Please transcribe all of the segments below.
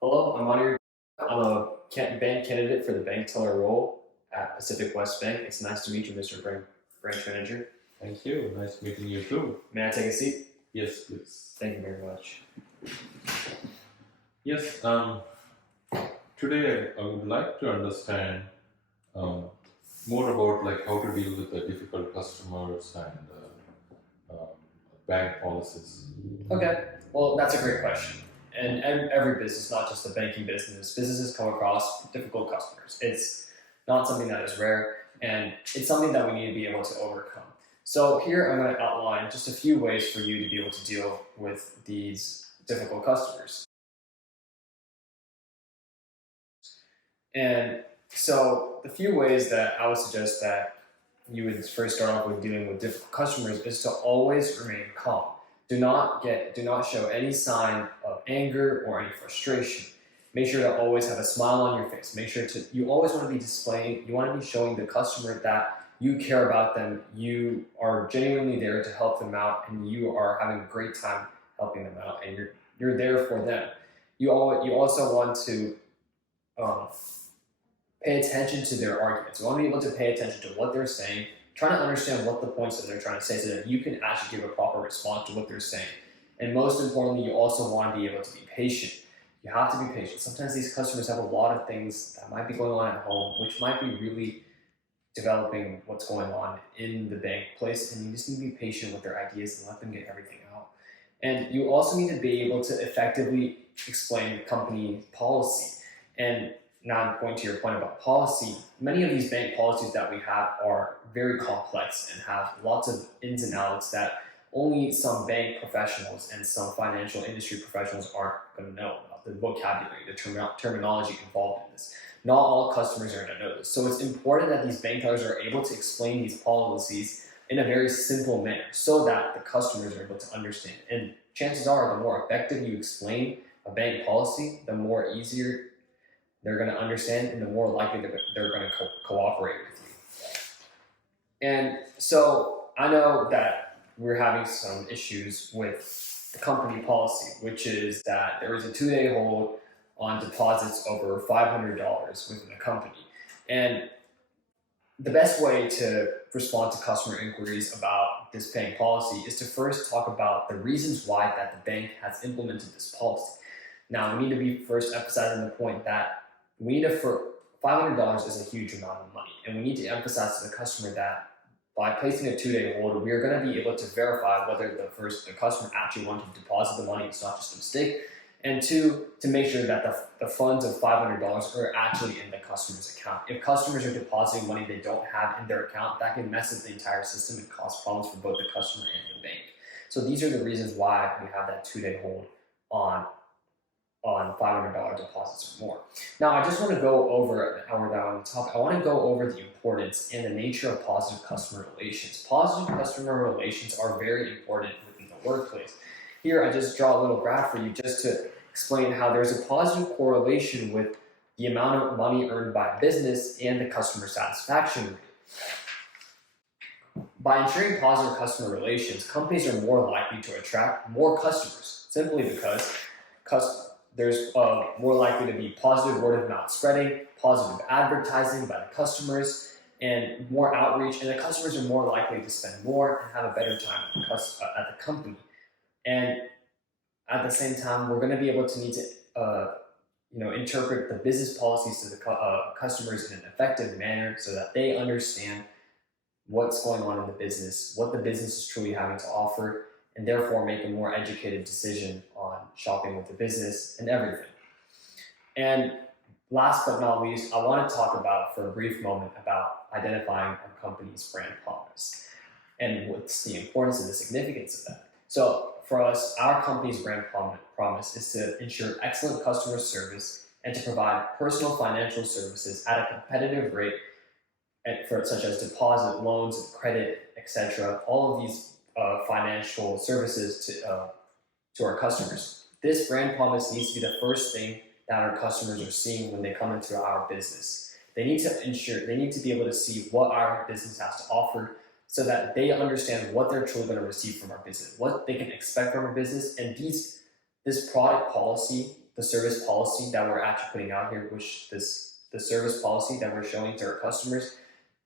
Hello, I'm a bank candidate for the bank teller role at Pacific West Bank. It's nice to meet you, Mr. Branch Manager. Thank you. Nice meeting you too. May I take a seat? Yes, please. Thank you very much. Yes. Today I would like to understand more about like how to deal with the difficult customers and bank policies. Okay, well, that's a great question. And every business, not just the banking business, businesses come across difficult customers. It's not something that is rare, and it's something that we need to be able to overcome. So here I'm going to outline just a few ways for you to be able to deal with these difficult customers. And so the few ways that I would suggest that you would first start off with dealing with difficult customers is to always remain calm. Do not show any sign of anger or any frustration. Make sure to always have a smile on your face. You always want to be showing the customer that you care about them, you are genuinely there to help them out, and you are having a great time helping them out, and you're there for them. You also want to pay attention to their arguments. You want to be able to pay attention to what they're saying, trying to understand what the points that they're trying to say so that you can actually give a proper response to what they're saying. And most importantly, you also want to be able to be patient. You have to be patient. Sometimes these customers have a lot of things that might be going on at home, which might be really developing what's going on in the bank place, and you just need to be patient with their ideas and let them get everything out. And you also need to be able to effectively explain the company policy. And now I'm going to your point about policy. Many of these bank policies that we have are very complex and have lots of ins and outs that only some bank professionals and some financial industry professionals aren't going to know about the vocabulary, the terminology involved in this. Not all customers are going to know this. So it's important that these bank tellers are able to explain these policies in a very simple manner so that the customers are able to understand. And chances are the more effective you explain a bank policy, the more easier they're going to understand and the more likely they're going to cooperate with you. And so I know that we're having some issues with the company policy, which is that there is a 2-day hold on deposits over $500 within the company. And the best way to respond to customer inquiries about this bank policy is to first talk about the reasons why that the bank has implemented this policy. Now, we need to be first emphasizing the point that $500 is a huge amount of money, and we need to emphasize to the customer that by placing a 2-day hold, we are going to be able to verify whether the customer actually wanted to deposit the money. It's not just a mistake. And two, to make sure that the funds of $500 are actually in the customer's account. If customers are depositing money they don't have in their account, that can mess up the entire system and cause problems for both the customer and the bank. So these are the reasons why we have that 2-day hold on $500 deposits or more. Now, I just want to go over, now we're down on the topic, I want to go over the importance and the nature of positive customer relations. Positive customer relations are very important within the workplace. Here, I just draw a little graph for you just to explain how there's a positive correlation with the amount of money earned by a business and the customer satisfaction rate. By ensuring positive customer relations, companies are more likely to attract more customers, simply because there's more likely to be positive word of mouth spreading, positive advertising by the customers, and more outreach, and the customers are more likely to spend more and have a better time at the company. And at the same time, we're going to be able to need to interpret the business policies to the customers in an effective manner so that they understand what's going on in the business, what the business is truly having to offer, and therefore make a more educated decision on shopping with the business and everything. And last but not least, I want to talk about, for a brief moment, about identifying our company's brand promise and what's the importance and the significance of that. So for us, our company's brand promise is to ensure excellent customer service and to provide personal financial services at a competitive rate, such as deposit, loans, credit, etc. All of these financial services to our customers. This brand promise needs to be the first thing that our customers are seeing when they come into our business. They need to be able to see what our business has to offer, so that they understand what they're truly going to receive from our business, what they can expect from our business, and this product policy, the service policy that we're actually putting out here, the service policy that we're showing to our customers,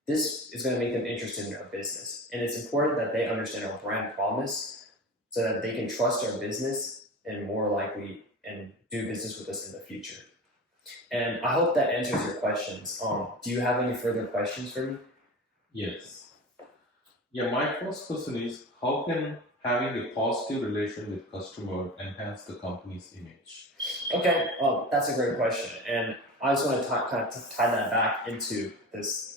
this is going to make them interested in our business. And it's important that they understand our brand promise so that they can trust our business and more likely and do business with us in the future. And I hope that answers your questions. Do you have any further questions for me? Yes. Yeah, my first question is, how can having a positive relation with customer enhance the company's image? Okay, that's a great question. And I just want to kind of tie that back into this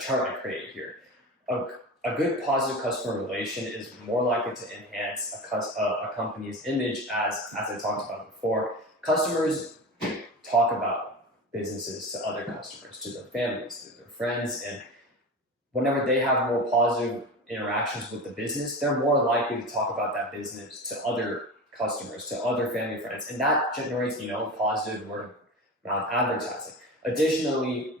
chart I created here. A good positive customer relation is more likely to enhance a company's image, as I talked about before. Customers talk about businesses to other customers, to their families, to their friends, and whenever they have more positive interactions with the business, they're more likely to talk about that business to other customers, to other family friends, and that generates positive word of mouth advertising. Additionally,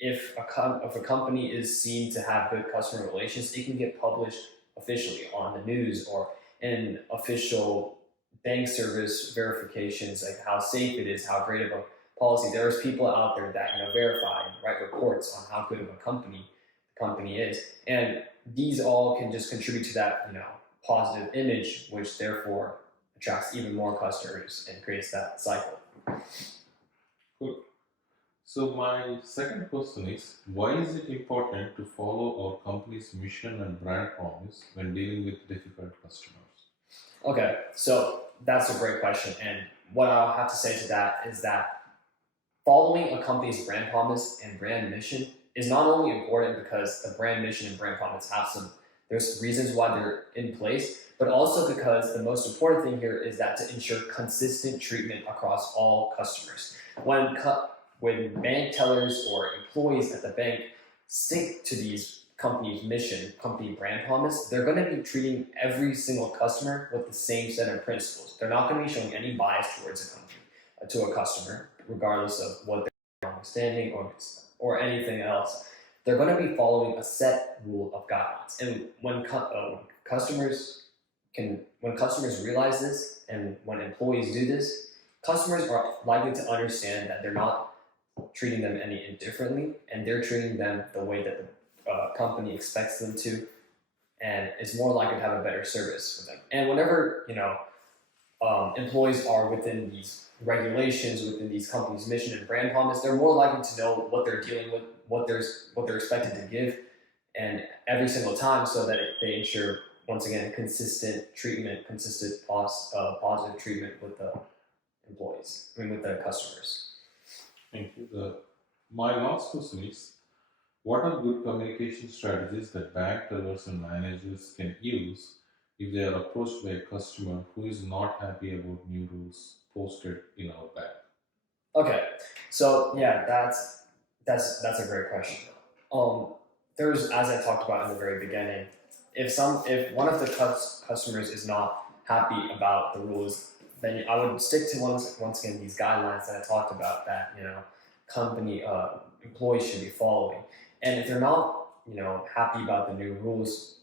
if a company is seen to have good customer relations, it can get published officially on the news or in official bank service verifications, like how safe it is, how great of a policy. There's people out there that verify and write reports on how good of a company the company is, and these all can just contribute to that positive image, which therefore attracts even more customers and creates that cycle. Good. So my second question is, why is it important to follow our company's mission and brand promise when dealing with difficult customers? Okay, so that's a great question, and what I'll have to say to that is that following a company's brand promise and brand mission is not only important because the brand mission and brand promise there's reasons why they're in place, but also because the most important thing here is that to ensure consistent treatment across all customers. When bank tellers or employees at the bank stick to these company's mission, company brand promise, they're going to be treating every single customer with the same set of principles. They're not going to be showing any bias towards a company, to a customer, regardless of what their understanding or anything else. They're going to be following a set rule of guidelines. And when customers realize this, and when employees do this, customers are likely to understand that they're not treating them any indifferently, and they're treating them the way that the company expects them to, and is more likely to have a better service for them. And whenever employees are within these regulations, within these companies' mission and brand promise, they're more likely to know what they're dealing with, what they're expected to give, and every single time, so that they ensure, once again, consistent treatment, positive treatment with the employees, with the customers. Thank you. My last question is, what are good communication strategies that bank tellers and managers can use if they are approached by a customer who is not happy about new rules posted in our bank? Okay, so yeah, that's a great question. There's, as I talked about in the very beginning, if one of the customers is not happy about the rules, then I would stick to once again these guidelines that I talked about that company employees should be following. And if they're not happy about the new rules,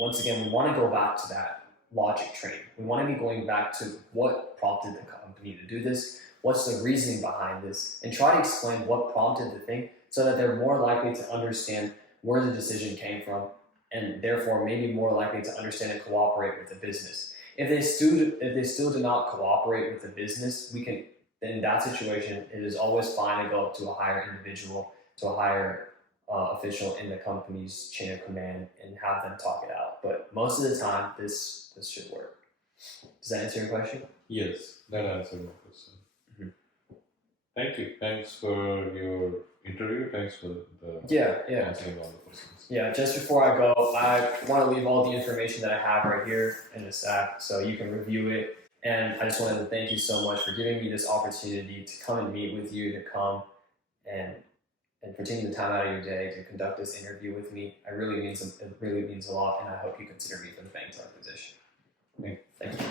once again we want to go back to that logic train. We want to be going back to what prompted the company to do this, what's the reasoning behind this, and try to explain what prompted the thing, so that they're more likely to understand where the decision came from, and therefore maybe more likely to understand and cooperate with the business. If they still do not cooperate with the business, in that situation, it is always fine to go up to a higher individual, to a higher official in the company's chain of command, and have them talk it out. But most of the time, this should work. Does that answer your question? Yes, that answered my question. Mm-hmm. Thank you. Thanks for your interview. Thanks for answering all the questions. Yeah, just before I go, I want to leave all the information that I have right here in the stack so you can review it. And I just wanted to thank you so much for giving me this opportunity to come and meet with you, to come and for taking the time out of your day to conduct this interview with me. It really means a lot, and I hope you consider me for the bank teller position. Thank you. Thank you.